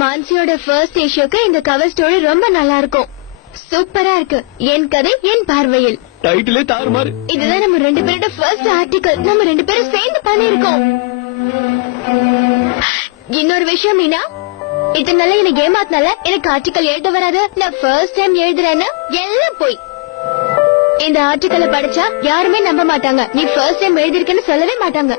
மான்சியோட first இஷ்யூக்கு இந்த cover story ரொம்ப நல்லா இருக்கும். சூப்பரா இருக்கு. என் கதை என் பார்வையில். டைட்டிலே தாறுமாறு. இதுதான் நம்ம ரெண்டு பேரோட ஃபர்ஸ்ட் ஆர்டிகல். நம்ம ரெண்டு பேரும் சேர்ந்து பண்ணிருக்கோம். இன்னொரு விஷயம் மீனா, இத்தனை நாளா எனக்கு ஏமாத்தினால எனக்கு ஆர்டிகல் எழுத வராது, நான் ஃபர்ஸ்ட் டைம் எழுதுறேன்னு எல்லாம் போய். இந்த ஆர்டிகலை படிச்சா யாருமே நம்ப மாட்டாங்க. நீ ஃபர்ஸ்ட் டைம் எழுதிருக்கேன்னு சொல்லவே மாட்டாங்க.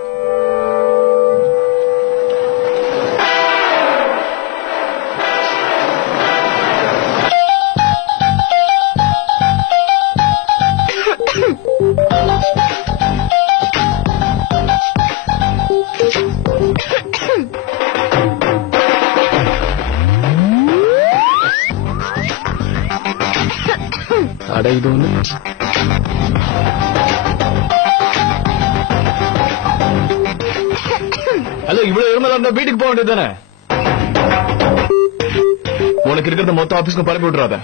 அட இது ஒண்ணு. ஹலோ, இவ்வளவு இருமலா இருந்தா வீட்டுக்கு போக வேண்டியது தானே? உனக்கு இருக்கிறத மொத்த ஆபீஸ்க்கு பரப்பி விட்டுறாத.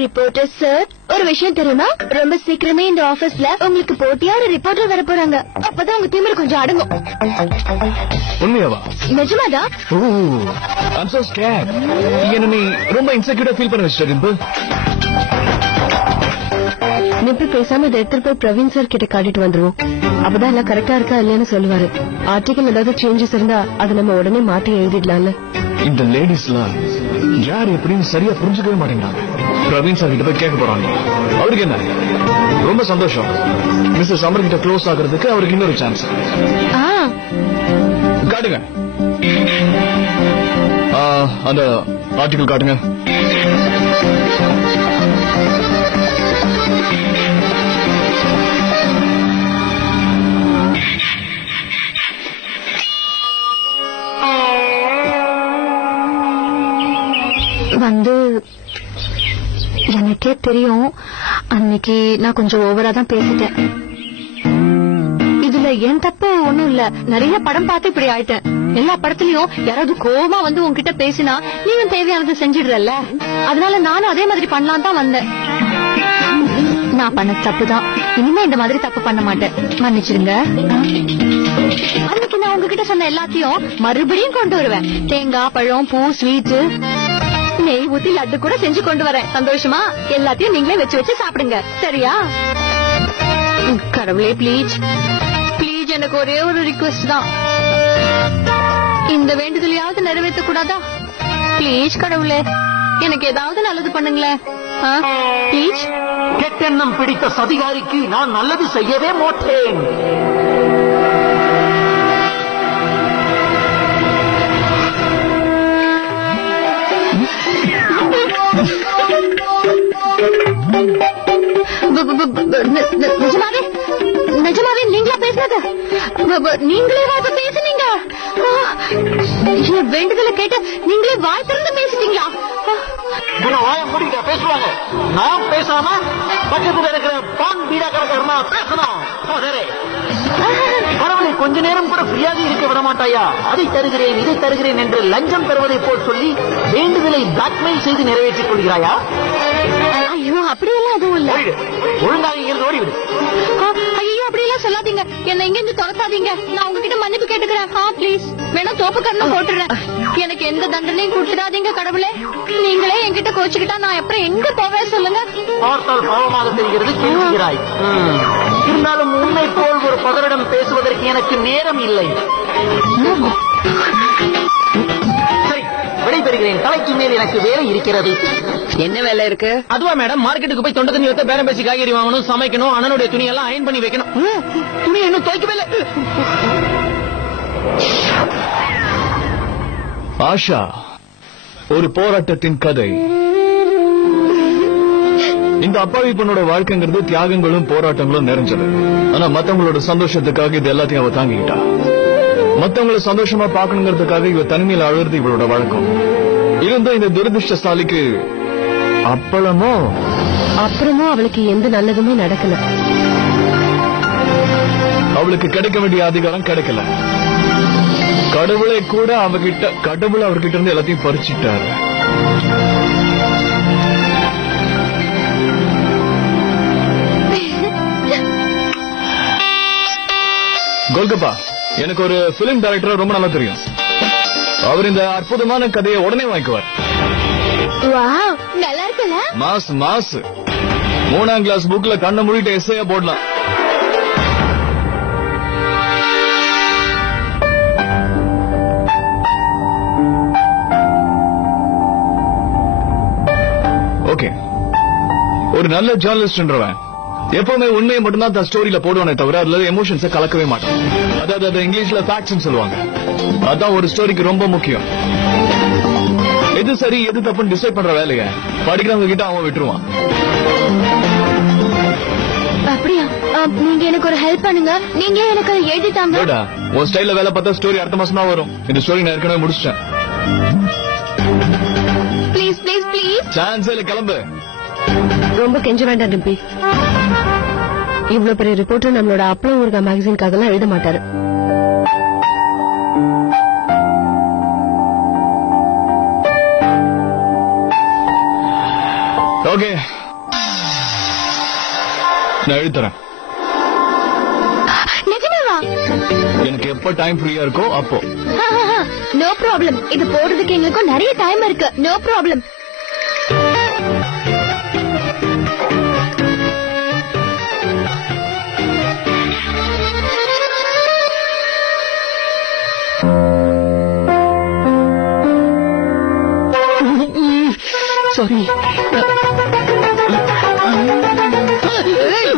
ரிப்போர்ட்டர் சார், ஒரு விஷயம் தெரியுமா? ரொம்ப சீக்கிரமே இந்த ஆபீஸ்ல உங்களுக்கு போட்டியா ஒரு ரிப்போர்ட்டர் வர போறாங்க. அப்பதான் உங்க திமிரு கொஞ்சம் அடங்கும். உண்மையாவா? நிஜமாதான். I'm so scared. நீ ரொம்ப இன்செக்யூரா ஃபீல் பண்ண வச்சிட்ட டிம்பிள். நிப்பிள் பேசாம இதை எடுத்துட்டு போய் பிரவீன் சார் கிட்ட காட்டிட்டு வந்துருவோம். அப்பதான் எல்லாம் கரெக்டா இருக்கா இல்லையான்னு சொல்லுவாரு. ஆர்டிகல் ஏதாவது சேஞ்சஸ் இருந்தா அதை நம்ம உடனே மாட்டி எழுதிடலாம்ல. இந்த லேடிஸ்லாம் யார் எப்படின்னு சரியா புரிஞ்சுக்கவே மாட்டேங்கிறாங்க. பிரவீன் சார் கிட்ட போய் கேட்க போறாங்க. அவருக்கு என்ன ரொம்ப சந்தோஷம். மிஸ்டர் சமர் கிட்ட க்ளோஸ் ஆகுறதுக்கு அவருக்கு இன்னொரு சான்ஸ். காட்டுங்க அந்த ஆர்டிகல் காட்டுங்க. வந்து எனக்கே தெரியும், அன்னைக்கு நான் கொஞ்சம் ஓவரா தான் பேசிட்டேன். இதுல என் தப்பு ஒண்ணும் இல்ல. நிறைய படம் பார்த்து இப்படி ஆயிட்டேன். எல்லா படத்துலயும் யாராவது கோவமா வந்து உன்கிட்ட பேசினா நீயும் தேவையானது செஞ்சிடுறல்ல. அதனால நானும் அதே மாதிரி பண்ணலாம் தான் வந்தேன். நான் பண்ண தப்புதான். இனிமே இந்த மாதிரி தப்பு பண்ண மாட்டேன். மன்னிச்சிருங்க. அன்னைக்கு நான் உங்ககிட்ட சொன்ன எல்லாத்தையும் மறுபடியும் கொண்டு வருவேன். தேங்காய், பழம், பூ, ஸ்வீட், நெய் ஊத்தி லட்டு கூட செஞ்சு கொண்டு வரேன். சந்தோஷமா? எல்லாத்தையும் நீங்களே வச்சு வச்சு சாப்பிடுங்க. சரியா? கடவுளே, ப்ளீஸ் ப்ளீஸ், எனக்கு ஒரே ஒரு ரிக்வெஸ்ட் தான். இந்த வேண்டுதலையாவது நிறைவேற்ற கூடாதா? ப்ளீஸ் கடவுளே, எனக்கு ஏதாவது நல்லது பண்ணுங்களேன். ப்ளீஸ். கெட்டெண்ணம் பிடித்த சதிகாரிக்கு நான் நல்லது செய்யவே மாட்டேன். நிஜமாவே நிஜமாவே நீங்களா பேசினது? நீங்களே வாய்ப்பு பேசுனீங்க. வேண்டுதலை கேட்டு நீங்களே வாய் திறந்து பேசிட்டீங்களா? வாய மூடிக்கிட்ட பேசுவாங்க. நான் பேசாம பக்கத்துல இருக்கிற பான் பீடா கடைக்காரனா பேசணும். கடவுளை கொஞ்ச நேரம் கூட ஃப்ரீயாக இருக்க விட மாட்டாயா? அதை தருகிறேன், இதை தருகிறேன் என்று லஞ்சம் பெறுவதை போல் சொல்லி வேண்டுதலை பிளாக்மெயில் செய்து நிறைவேற்றிக் கொள்கிறாயா? ஐயோ, அப்படியெல்லாம் அதுவும் இல்ல. ஒழுங்காக இருந்து ஓடிவிடு. ஐயோ, அப்படியெல்லாம் சொல்லாதீங்க. என்ன இங்க இருந்து துரத்தாதீங்க. நான் உங்ககிட்ட மன்னிப்பு கேட்டுக்கிறேன். ப்ளீஸ். வேணா தோப்பு கண்ணு போட்டுறேன். எனக்கு எந்த தண்டனையும் கொடுத்துடாதீங்க கடவுளே. நீங்களே என்கிட்ட கோச்சுக்கிட்டா நான் அப்புறம் எங்க போவேன் சொல்லுங்க. பார்த்தால் பாவமாக தெரிகிறது, கேட்கிறாய். இருந்தாலும் உன்னை போல் ஒரு பதரிடம் பேசுவதற்கு எனக்கு நேரம் இல்லை. சரி, விடைபெறுகிறேன். தலைக்கு மேல் எனக்கு வேலை இருக்கிறது. என்ன வேலை இருக்கு? அதுவா மேடம், மார்க்கெட்டுக்கு போய் தொண்டை தண்ணி வைத்த பேரம் பேசி காய்கறி வாங்கணும், சமைக்கணும், அண்ணனுடைய துணி எல்லாம் அயன் பண்ணி வைக்கணும். துணி இன்னும் துவைக்கவே இல்லை. ஆஷா, ஒரு போராட்டத்தின் கதை. இந்த அப்பாவி பொண்ணோட வாழ்க்கைங்கிறது தியாகங்களும் போராட்டங்களும் நிறைஞ்சது. ஆனா மத்தவங்களோட சந்தோஷத்துக்காக இது எல்லாத்தையும் அவ தாங்கிக்கிட்டா. மத்தவங்களை சந்தோஷமா பாக்கணுங்கிறதுக்காக இவ தனிமையில் அழுறது இவளோட வழக்கம். இருந்தும் இந்த துரதிருஷ்டசாலிக்கு அப்புறமும் அவளுக்கு எந்த நல்லதுமே நடக்கல. அவளுக்கு கிடைக்க வேண்டிய அதிகாரம் கிடைக்கல. கடவுளை கூட கடவுள் அவர்கிட்ட இருந்து எல்லாத்தையும் பறிச்சிட்டாரு. கோல்கப்பா, எனக்கு ஒரு பிலிம் டைரக்டர் ரொம்ப நல்லா தெரியும். அவர் இந்த அற்புதமான கதையை உடனே வாங்கிக்குவார். நல்லா இருக்குல்ல? மாஸ் 3ஆம் கிளாஸ் புக்ல கண்ண மூடிட்டு எஸ்ஐயா போடலாம். ஓகே, ஒரு நல்ல ஜேர்னலிஸ்ட்ன்றவன் எப்பவுமே உண்மையை மட்டும்தான் தன் ஸ்டோரியில போடுவானே தவிர அதுல எமோஷன்ஸை கலக்கவே மாட்டான். அதாவது இங்கிலீஷ்ல ஃபேக்ட்ஸ் சொல்லுவாங்க. அதான் ஒரு ஸ்டோரிக்கு ரொம்ப முக்கியம். எது சரி எது தப்புன்னு டிசைட் பண்ற வேலைய படிக்கிறவங்க கிட்ட அவன் விட்டுருவான். அப்படியா? நீங்க எனக்கு ஒரு ஹெல்ப் பண்ணுங்க. நீங்க எனக்கு எழுதி தாங்க. உன் ஸ்டைல்ல வேலை பார்த்தா ஸ்டோரி அடுத்த மாசம் தான் வரும். இந்த ஸ்டோரி நான் ஏற்கனவே முடிச்சிட்டேன். Please please please. சான்ஸ் இல்ல, கிளம்பு. ரொம்ப கெஞ்ச வேண்டாம் டிம்பி. இவ்வளவு பெரிய ரிப்போர்ட்டர் நம்மளோட அப்பளம் ஊர்கா மேகசின்காக எல்லாம் எழுத மாட்டாரு. ஓகே, நான் எழுதுறேன். நிஜமாவா? எனக்கு எப்ப டைம் ஃப்ரீயா இருக்கோ அப்போ. No problem. இது போடுறதுக்கு எங்களுக்கும் நிறைய டைம் இருக்கு. No problem. சாரி.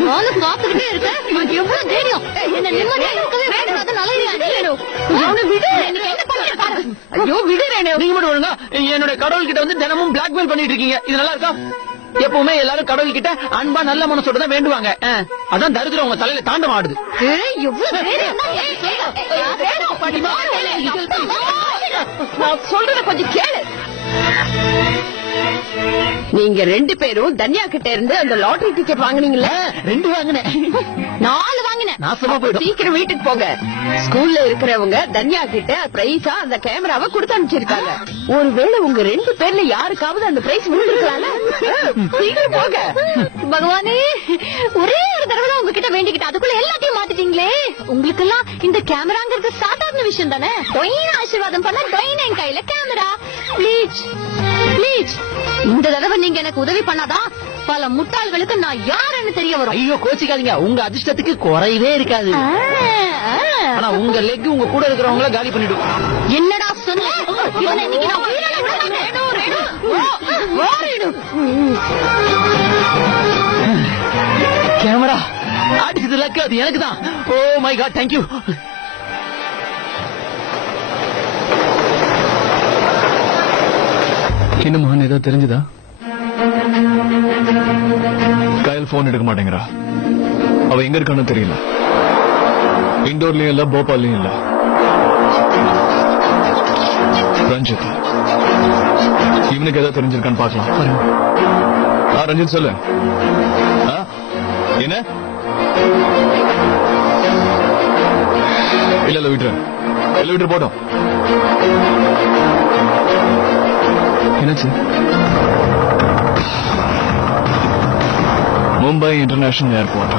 நானும் காத்துக்கிட்டே இருக்கேன். உனக்கு எவ்வளவு தைரியம்? என்ன நிம்மதியா இருக்கவே வேண்டாம். நல்ல விடு. எனக்கு என்ன பண்ண பாரு. ஐயோ விடு. நீங்க மட்டும் ஒழுங்கா என்னோட கடவுள் கிட்ட வந்து தினமும் பிளாக்மெயில் பண்ணிட்டு இருக்கீங்க. இது நல்லா இருக்கா? எப்பவுமே எல்லாரும் கடவுள் கிட்ட அன்பா நல்ல மனசோட தான் வேண்டுவாங்க. அதான் தரித்திரம் உங்க தலையில தாண்டம் ஆடுது. நான் சொல்றத கொஞ்சம் கேளு. நீங்க 2 பேரும் தன்யா கிட்ட இருந்து அந்த லாட்டரி டிக்கெட் வாங்குனீங்கல்ல? 2 வாங்கினேன். 4 வாங்கினேன். நாசமா போயிடும். சீக்கிரம் வீட்டுக்கு போங்க. ஸ்கூல்ல இருக்கிறவங்க தன்யா கிட்ட பிரைஸா அந்த கேமராவை கொடுத்து அனுப்பிச்சிருக்காங்க. ஒருவேளை உங்க 2 பேர்ல யாருக்காவது அந்த பிரைஸ் விழுந்திருக்கலாம்ல? சீக்கிரம் போங்க. பகவானே, ஒரே ஒரு தடவை தான் உங்ககிட்ட வேண்டிக்கிட்டேன். அதுக்குள்ள எல்லாத்தையும் மாத்திட்டீங்களே. உங்களுக்கு எல்லாம் இந்த கேமராங்கிறது சாதாரண விஷயம் தானே? ஆசீர்வாதம் பண்ண என் கையில கேமரா. ப்ளீஸ் ப்ளீஸ், இந்த தடவை நீங்க எனக்கு உதவி பண்ணாதான் பல முட்டாள்களுக்கு நான் யாருன்னு தெரிய வரும். ஐயோ கோச்சிக்காதீங்க. உங்க அதிர்ஷ்டத்துக்கு குறையவே இருக்காது. ஆனா உங்க லெக் உங்க கூட இருக்கிறவங்கள காலி பண்ணிடும். என்னடா சொன்ன? இவனை இன்னைக்கு நான் உயிரோட விட மாட்டேன். கேமரா அடிச்சது லக்கு. அது எனக்கு தான். Oh my God, thank you. என்ன மகன், ஏதாவது தெரிஞ்சுதா? கையில் போன் எடுக்க மாட்டேங்கிறா. அவ எங்க இருக்கான்னு தெரியல. இண்டோர்லயும் இல்ல, போபால்லயும் இல்ல. ரஞ்சித், இவனுக்கு ஏதாவது தெரிஞ்சிருக்கான்னு பாக்கலாம். ரஞ்சித் சொல்லு. என்ன? இல்ல விட்டுரு போட்டோம். என்னாச்சு? Mumbai international airport.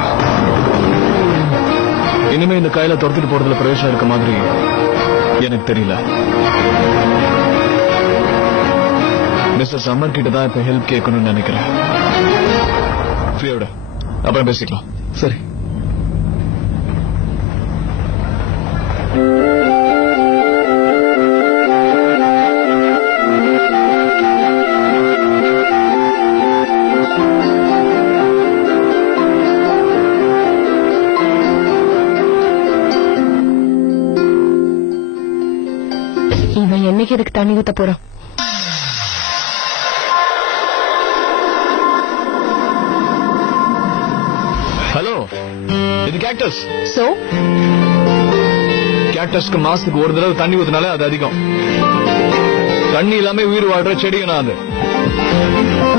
இனிமே இந்த கையில துரத்திட்டு போறதுல பிரவேசம் இருக்க மாதிரி எனக்கு தெரியல. மிஸ்டர் சம்மர் கிட்ட தான் இப்ப ஹெல்ப் கேட்கணும்னு நினைக்கிறேன். ஃப்ரீயோட அப்புறம் பேசிக்கலாம். சரி. இவன் என்னைக்கு இதுக்கு தண்ணி ஊத்த போறான்? ஹலோ, இது கேக்டஸ். சோ கேக்டஸ்க்கு மாசத்துக்கு ஒரு தடவை தண்ணி ஊத்தினாலே அது அதிகம். தண்ணி இல்லாம உயிர் வாழ்ற செடியும் நான் அது.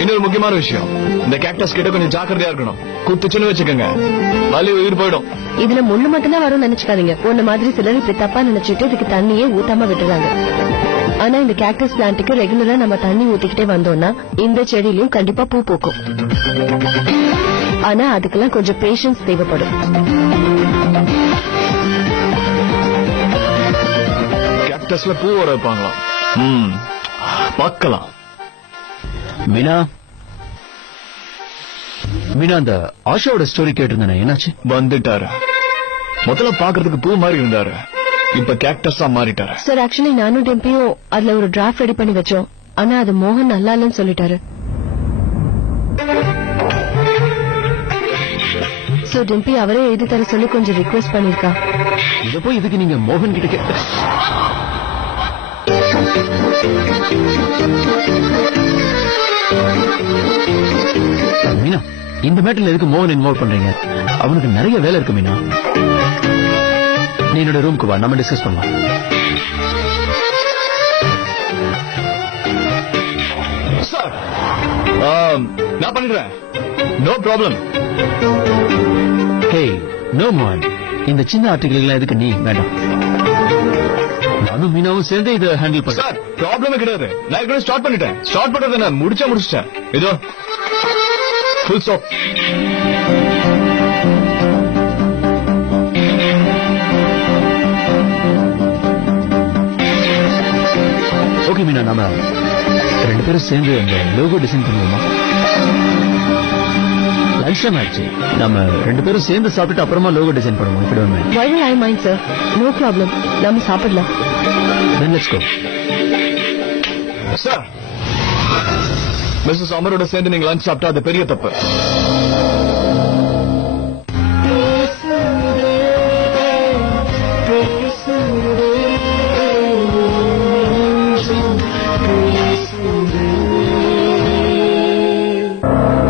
இன்னொரு முக்கியமான விஷயம், இந்த கேக்டஸ் கிட்ட கொஞ்சம் ஜாக்கிரதையா இருக்கணும். குத்துச்சுன்னு வச்சுக்கோங்க, வலி உயிர் போயிடும். இதுல முள்ளு மட்டும் தான் வரும் நினைச்சுக்காதீங்க. ஒண்ணு மாதிரி சிலர் இப்படி தப்பா நினைச்சிட்டு இதுக்கு தண்ணியே ஊத்தாம விட்டுறாங்க. ஆனா இந்த கேக்டஸ் பிளான்ட்டுக்கு ரெகுலரா நம்ம தண்ணி ஊத்திக்கிட்டே வந்தோம்னா இந்த செடியிலயும் கண்டிப்பா பூ பூக்கும். ஆனா அதுக்கெல்லாம் கொஞ்சம் பேஷன்ஸ் தேவைப்படும். கேக்டஸ்ல பூ வர வைப்பாங்களாம். பார்க்கலாம். மீனா, அந்த ஆஷாவோட ஸ்டோரி கேட்டிருந்தேன், என்னாச்சு? வந்துட்டாரு. முதல்ல பாக்குறதுக்கு பூ மாதிரி இருந்தாரு, இப்ப கேக்டஸா மாறிட்டாரு. சார் ஆக்சுவலி நானும் டெம்பியும் அதுல ஒரு டிராஃப்ட் ரெடி பண்ணி வச்சோம். ஆனா அது மோகன் நல்லா இல்லன்னு சொல்லிட்டாரு. சோ டெம்பி அவரே எழுதி தர சொல்லி கொஞ்சம் ரிக்வெஸ்ட் பண்ணிருக்கா. இத போய் இதுக்கு நீங்க மோகன் கிட்ட மீனா, இந்த மேட்டர்ல எதுக்கு மோகன் இன்வால்வ் பண்றீங்க? அவனுக்கு நிறைய வேலை இருக்கு மீனா. நீ என்னோட ரூமுக்கு வா, நம்ம டிஸ்கஸ் பண்ணலாம். சார், நான் பண்ணிடுறேன், நோ ப்ராப்ளம். ஹே, நோ மோகன், இந்த சின்ன ஆர்டிகல் எதுக்கு நீ? வேண்டாம், நானும் மீனாவும் சேர்ந்து இதை ஹேண்டில் பண்ண. சார், ப்ராப்ளமே கிடையாது. நான் ஏற்கனவே ஸ்டார்ட் பண்ணிட்டேன். ஸ்டார்ட் பண்றதை நான் முடிச்சிட்டேன். இதோ ஃபுல் ஸ்டாப். ஓகே மீனா, நாம ரெண்டு பேரும் சேர்ந்து அந்த லோகோ டிசைன் பண்ணுவோமா? லஞ்ச் டைம் ஆயிடுச்சு, நம்ம ரெண்டு பேரும் சேர்ந்து சாப்பிட்டு அப்புறமா லோகோ டிசைன் பண்ணுவோம். இப்படி ஒண்ணு. Why don't I mind, sir? No problem. நாம சாப்பிடலாம். Then let's go. Sir, Mrs அமரோட சேர்ந்து நீங்க லஞ்ச் சாப்பிட்டா அது பெரிய தப்பு.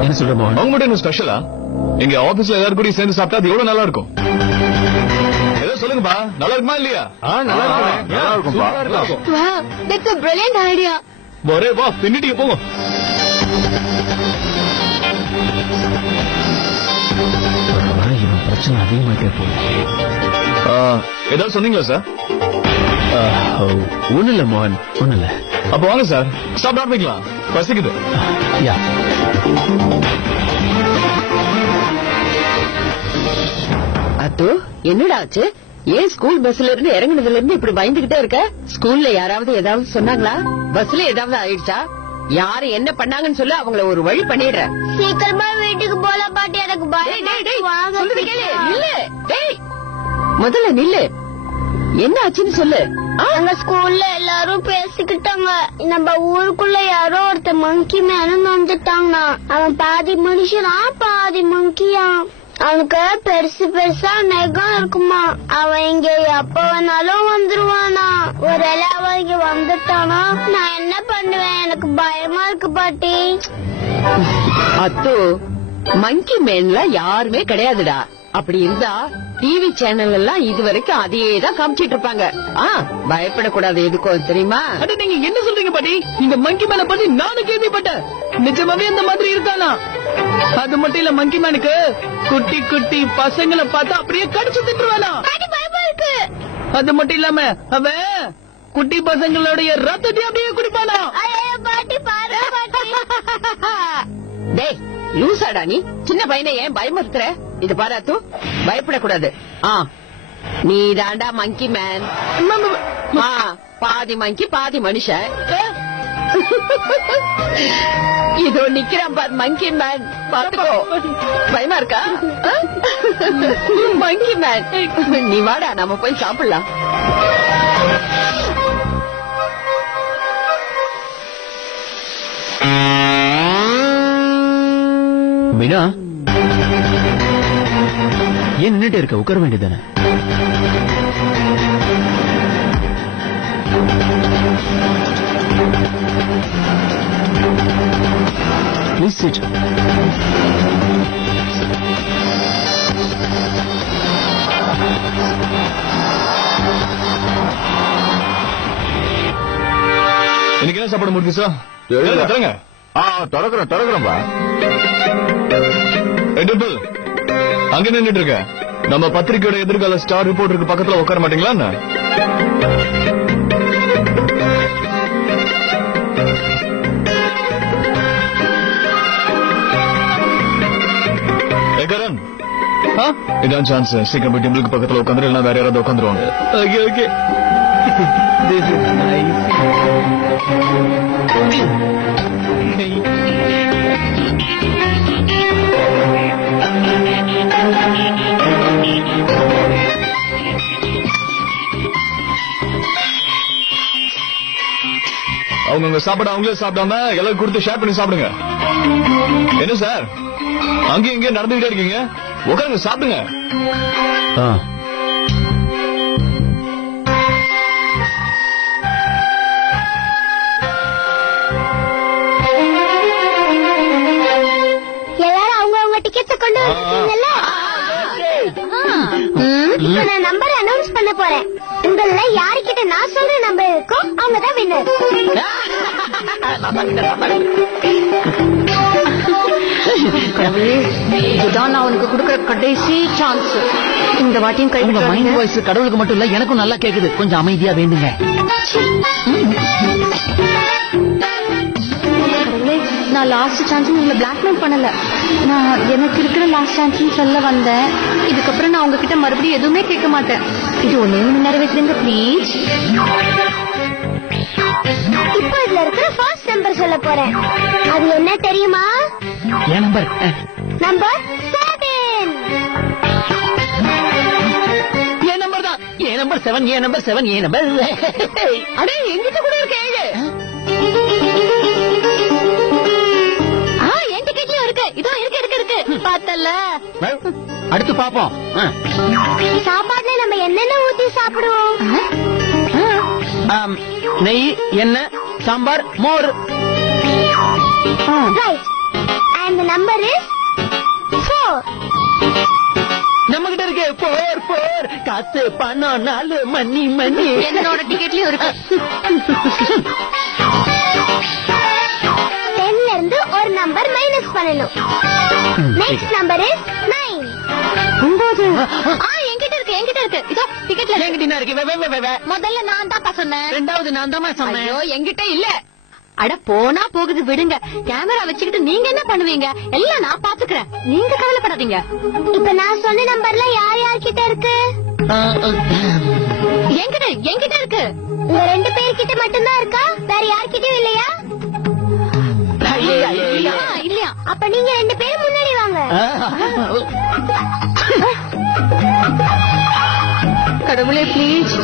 என்ன சொல்ற மோகன்? அவங்க மட்டும் என்ன ஸ்பெஷலா? எங்க ஆபீஸ்ல எல்லாரும் கூட சேர்ந்து சாப்பிட்டா அது எவ்வளவு நல்லா இருக்கும். ஏதோ சொல்லுங்கப்பா, நல்லா இருக்குமா இல்லையா? நல்லா இருக்கும்பா. Wow, that's a brilliant idea. ஒரே வா, பின்னிட்டு போங்க. இவன் பிரச்சனை அதிகமாயிட்டே போகும். ஏதாவது சொன்னீங்களா சார்? ஒண்ணு இல்ல மோகன், ஒண்ணு இல்ல. அப்ப வாங்க சார், சாப்பிட ஆரம்பிக்கலாம். பசிக்குது. யா, அத்து என்னடா ஆச்சு? ஏன் ஸ்கூல் பஸ்ல இருந்து இறங்குனதுல இருந்து இப்படி பயந்துகிட்டே இருக்க? ஸ்கூல்ல யாராவது ஏதாவது சொன்னாங்களா? பஸ்ல ஏதாவது ஆயிடுச்சா? யாரு என்ன பண்ணாங்கன்னு சொல்லு, அவங்கள ஒரு வழி பண்ணிடுறேன். சீக்கிரமா வீட்டுக்கு போல பாட்டி, எனக்கு பயம். சொல்லுது கேளு. நில்லு, டேய், முதல்ல நில்லு. என்ன ஆச்சுன்னு சொல்லு. அங்க ஸ்கூல்ல எல்லாரும் பேசிக்கிட்டாங்க. நம்ம ஊருக்குள்ள யாரோ ஒருத்த மங்கி மேனு வந்துட்டாங்கண்ணா. அவன் பாதி மனுஷனா பாதி மங்கியா. அவனுக்கு பெருசு பெருசா நெகம் இருக்குமா. அவன் இங்க எப்ப வேணாலும் வந்துருவானா. ஒருவேளை அவன் இங்க வந்துட்டானா நான் என்ன பண்ணுவேன்? எனக்கு பயமா இருக்கு பாட்டி. அத்து, மங்கி மேன்ல யாருமே கிடையாதுடா. அப்படி இருந்தா டிவி சேனல் எல்லாம் இதுவரைக்கும் அதையேதான் காமிச்சிட்டு இருப்பாங்க. பயப்படக்கூடாது. எதுக்கும் தெரியுமா? அட, நீங்க என்ன சொல்றீங்க பாட்டி? இந்த மங்கி மேனை பத்தி நானும் கேள்விப்பட்டேன். நிஜமாவே அந்த மாதிரி இருக்கானா? அது மட்டும் இல்ல, மங்கி மேனுக்கு குட்டி குட்டி பசங்களை பார்த்தா அப்படியே கடிச்சு திட்டுவானா. பயமா இருக்கு. அது மட்டும் இல்லாம அவன் குட்டி பசங்களுடைய ரத்தத்தை அப்படியே குடிப்பானா. ஐயோ பாட்டி, பாரு பாட்டி. டேய் லூசாடா நீ? சின்ன பையனை ஏன் பயமுறுத்துற? இது பாரு அத்து, பயப்படக்கூடாது. நீ தாண்டா மங்கி மேன். பாதி மங்கி பாதி மனுஷன். இதோ நிக்கிறான் பார் மங்கி மேன், பாத்துக்கோ. பயமா இருக்கா? மங்கி மேன், நீ வாடா, நம்ம போய் சாப்பிடலாம். மீனா, ஏன் நின்னுட்டு இருக்க? உட்கார வேண்டியதானே? Please sit. இன்னைக்கு என்ன சாப்பாடு முடிச்சு சார்? திறக்கிறேன்பா. டிம்பிள், அங்க நின்னுட்டு இருக்க. நம்ம பத்திரிக்கையோட எதிர்கால ஸ்டார் ரிப்போர்ட்டருக்கு பக்கத்துல உட்கார மாட்டீங்களா என்ன? கரண், இதான் சான்ஸ். சீக்கிரம் போய் டிம்பிளுக்கு பக்கத்துல உட்காந்துரு, இல்லைன்னா வேற யாராவது உட்காந்துருவாங்க. Okay okay. This is nice. அவங்க சாப்பிட அவங்களே சாப்பிடாம எல்லாரும் கொடுத்து ஷேர் பண்ணி சாப்பிடுங்க. என்ன சார் அங்கேயும் இங்கேயும் நடந்துகிட்டே இருக்கீங்க? உட்காருங்க, சாப்பிடுங்க. எல்லாரும் அவங்க டிக்கெட்ஸ் கொண்டு வந்துட்டீங்கல்ல? இப்ப நான் நம்பர் அனௌன்ஸ் பண்ண போறேன். உங்கள யாருக்கிட்ட நான் சொல்ற நம்பர் இருக்கோ அவங்க தான் வின்னர். இதுதான் நான் உனக்கு கொடுக்கற கடைசி சான்ஸ். இந்த வாட்டியும் உங்க மைண்ட் கை வாய்ஸ் கடவுளுக்கு மட்டும் இல்ல, எனக்கும் நல்லா கேக்குது. கொஞ்சம் அமைதியா வேண்டுங்க. நான் லாஸ்ட் சான்ஸ் உங்களை பிளாக்மெயில் பண்ணல. நான் எனக்கு இருக்கிற லாஸ்ட் சான்ஸ் சொல்ல வந்தேன். இதுக்கப்புறம் நான் உங்ககிட்ட மறுபடியும் எதுவுமே கேட்க மாட்டேன். இது ஒண்ணே ஒண்ணு நிறைவேற்றுங்க ப்ளீஸ். இப்போ இதுல இருக்கிற ஃபர்ஸ்ட் நம்பர் சொல்ல போறேன். அது என்ன தெரியுமா? என் நம்பர் நம்பர் 7. என் நம்பர் தான். என் நம்பர் 7. என் நம்பர் 7. என் நம்பர் அடே எங்கிட்ட கூட இருக்க 7. என் டிக்கெட்லயும் இருக்கு. இதோ இருக்கு பார்த்தல. அடுத்து பாப்போம். சாப்பாடுல நம்ம என்னென்ன ஊத்தி சாப்பிடுவோம்? நெய், எண்ணெய், சாம்பார், மோர். Right. And the number is 4. நம்ம கிட்ட இருக்கு 4. காசு, பணம், 4, மணி. என்னோட டிக்கெட்லயும் இருக்கு. 10ல இருந்து ஒரு நம்பர் மைனஸ் பண்ணணும். Next number is 9. 9. என்கிட்ட இருக்கு. இதோ டிக்கெட்ல என்கிட்ட இருக்கு. முதல்ல நான் தான் சொன்னேன். ரெண்டாவது நான் தான் சொன்னேன். ஐயோ என்கிட்ட இல்ல. அட போனா போகுது விடுங்க. கேமரா வச்சுக்கிட்டு நீங்க என்ன பண்ணுவீங்க? எல்லாம் நான் பாத்துக்கிறேன். நீங்க கவலைப்படாதீங்க. இப்ப நான் சொன்ன நம்பர்ல யார்கிட்ட இருக்கு? என்கிட்ட இருக்கு. உங்க 2 பேர்கிட்ட மட்டும்தான் இருக்கா? வேற யார்கிட்டயும் இல்லையா? இல்லையா? அப்ப நீங்க 2 பேரும் முன்னாடி வாங்க. கடவுளே ப்ளீஸ்,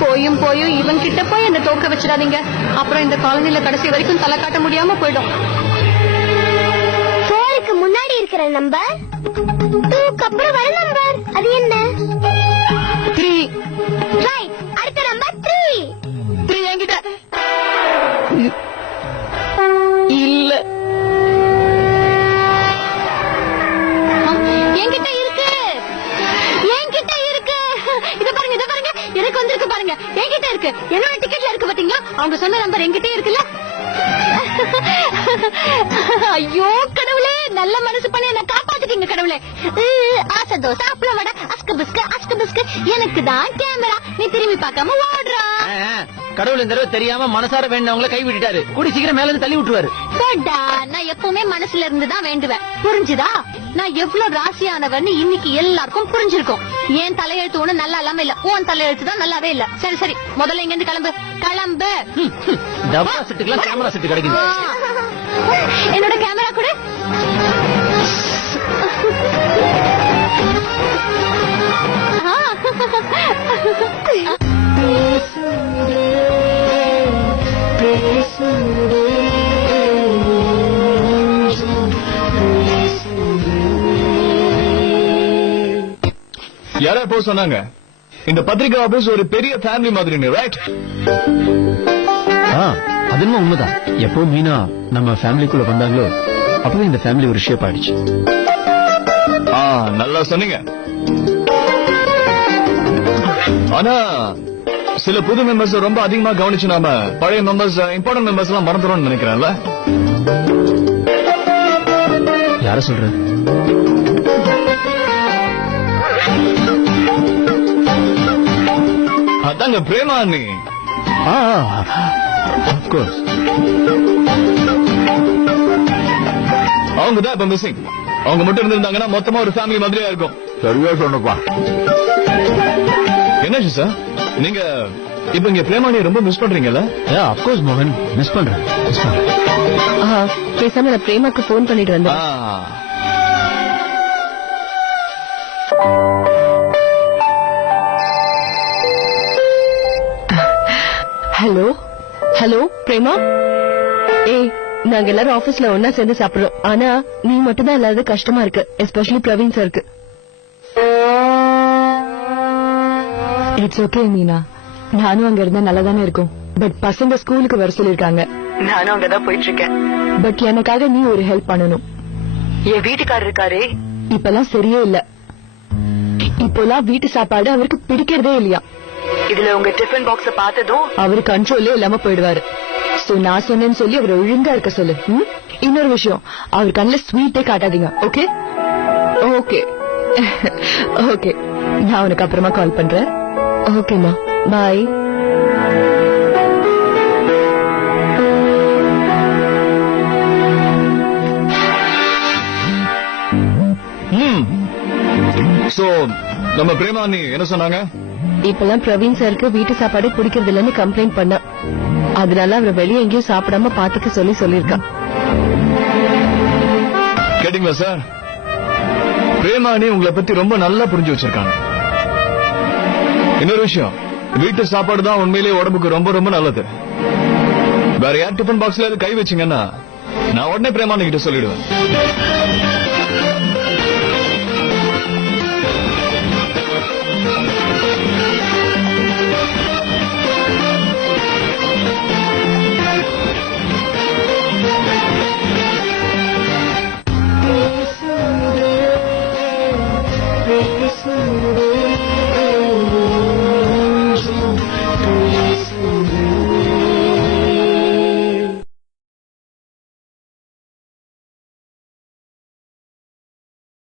போயும் இவன் கிட்ட போய் என்ன தோக்க வச்சிடாதீங்க. அப்புறம் இந்த காலனில கடைசி வரைக்கும் தலை காட்ட முடியாம போயிடும். 4க்கு முன்னாடி இருக்கிற நம்பர் 2க்கு அப்புறம் வர நம்பர் அது என்ன? 3. ரைட். அடுத்த நம்பர் 3. 3 என்கிட்ட இல்ல. என்கிட்ட இருக்கு. இத பாருங்க. எனக்கு வந்திருக்கு பாருங்க. என்கிட்ட இருக்கு. என்னோட டிக்கெட்ல இருக்கு பாத்தீங்களா? அவங்க சொன்ன நம்பர் என்கிட்ட இருக்குல்ல. ஐயோ கடவுளே, நல்ல மனசு பண்ணி என்ன காப்பாத்திட்டீங்க கடவுளே. ஆசை தோசை, அப்பளம் வடை, அஸ்கு பிஸ்கு. எனக்கு தான் கேமரா. நீ திரும்பி பார்க்காம ஓடுறா. கடவுள் இந்த தடவை தெரியாம மனசார வேண்டவங்களை கை விட்டுட்டாரு. கூடி சீக்கிரம் மேல இருந்து தள்ளி விட்டுருவாரு. போடா, நான் எப்பவுமே மனசுல இருந்து தான் வேண்டுவேன். புரிஞ்சுதா? நான் எவ்வளவு ராசியானவன்னு இன்னைக்கு எல்லாருக்கும் புரிஞ்சிருக்கும். ஏன் தலையெழுத்து ஒண்ணு நல்லா இல்லாம இல்ல, உன் தலையெழுத்து தான் நல்லாவே இல்ல. சரி முதல்ல இங்க இருந்து கிளம்பு. டபா செட்டுக்கெல்லாம் கேமரா செட்டு கிடைக்குது. என்னோட கேமரா கூட. யாரா போ சொன்னாங்க? இந்த பத்திரிகை ஆபீஸ் ஒரு பெரிய ஃபேமிலி மாதிரி, ரைட்? அது என்ன உண்மைதான். எப்போ மீனா நம்ம ஃபேமிலிக்குள்ள வந்தாங்களோ அப்பவே இந்த ஃபேமிலி ஒரு ஷேப் ஆயிடுச்சு. நல்லா சொன்னீங்க. ஆனா சில புது மெம்பர்ஸ் ரொம்ப அதிகமா கவனிச்சு நாம பழைய மெம்பர்ஸ், இம்பார்ட்டன்ட் மெம்பர்ஸ் எல்லாம் மறந்துடும் நினைக்கிறேன்ல. யார சொல்ற? அதாங்க பிரேமா அண்ணி. அப்கோர்ஸ். அவங்க தான் இப்ப மிஸ்ஸிங். அவங்க மட்டும் இருந்திருந்தாங்கன்னா மொத்தமா ஒரு ஃபேமிலி மாதிரியா இருக்கும். சரியா சொன்னப்பா. என்னாச்சு சார், நீங்க இப்ப இங்க பிரேமாணியை ரொம்ப மிஸ் பண்றீங்கல்ல? அப்கோர்ஸ் மோகன், மிஸ் பண்றேன். பேசாம நான் பிரேமாக்கு போன் பண்ணிட்டு வந்தேன். ஹலோ ஹலோ பிரேமா, ஏய் நாங்க எல்லாரும் ஆபீஸ்ல ஒன்னா சேர்ந்து சாப்பிடுறோம். ஆனா நீ மட்டும் தான் இல்லாத கஷ்டமா இருக்கு, எஸ்பெஷலி பிரவீன் சாருக்கு. இட்ஸ் ஓகே மீனா, நானும் அங்க இருந்தா நல்லா தானே இருக்கும். பட் பசங்க ஸ்கூலுக்கு வர சொல்லிருக்காங்க, நானும் அங்கதான் போயிட்டு இருக்கேன். பட் எனக்காக நீ ஒரு ஹெல்ப் பண்ணணும். என் வீட்டுக்காரர் இருக்காரே, இப்பெல்லாம் சரியே இல்ல. இப்போலாம் வீட்டு சாப்பாடு அவருக்கு பிடிக்கிறதே இல்லையா. இதுல உங்க டிஃபன் பாக்ஸ பார்த்ததும் அவரு கண்ட்ரோல்லே இல்லாம போயிடுவாரு. சோ நான் சொன்னேன்னு சொல்லி அவர் ஒழுங்கா இருக்க சொல்லு. இன்னொரு விஷயம், அவர் கண்ணுல ஸ்வீட்டே காட்டாதீங்க. ஓகே ஓகே ஓகே, நான் உனக்கு அப்புறமா கால் பண்றேன். ஓகேமா, பாய். சோ நம்ம பிரேமா அண்ணி என்ன சொன்னாங்க? இப்பெல்லாம் பிரவீன் சாருக்கு வீட்டு சாப்பாடு பிடிக்கிறது இல்லன்னு கம்ப்ளைண்ட் பண்ண, அதனால அவரை வெளியே எங்கேயும் சாப்பிடாம பாத்துக்க சொல்லிருக்கான். கேட்டீங்களா சார்? பிரேமா அண்ணி உங்களை பத்தி ரொம்ப நல்லா புரிஞ்சு வச்சிருக்காங்க. இன்னொரு விஷயம், வீட்டு சாப்பாடு தான் உண்மையிலேயே உடம்புக்கு ரொம்ப ரொம்ப நல்லது. வேற யார் டிஃபன் பாக்ஸ்ல கை வச்சீங்கன்னா நான் உடனே பிரேமா அண்ணி கிட்ட சொல்லிடுவேன்.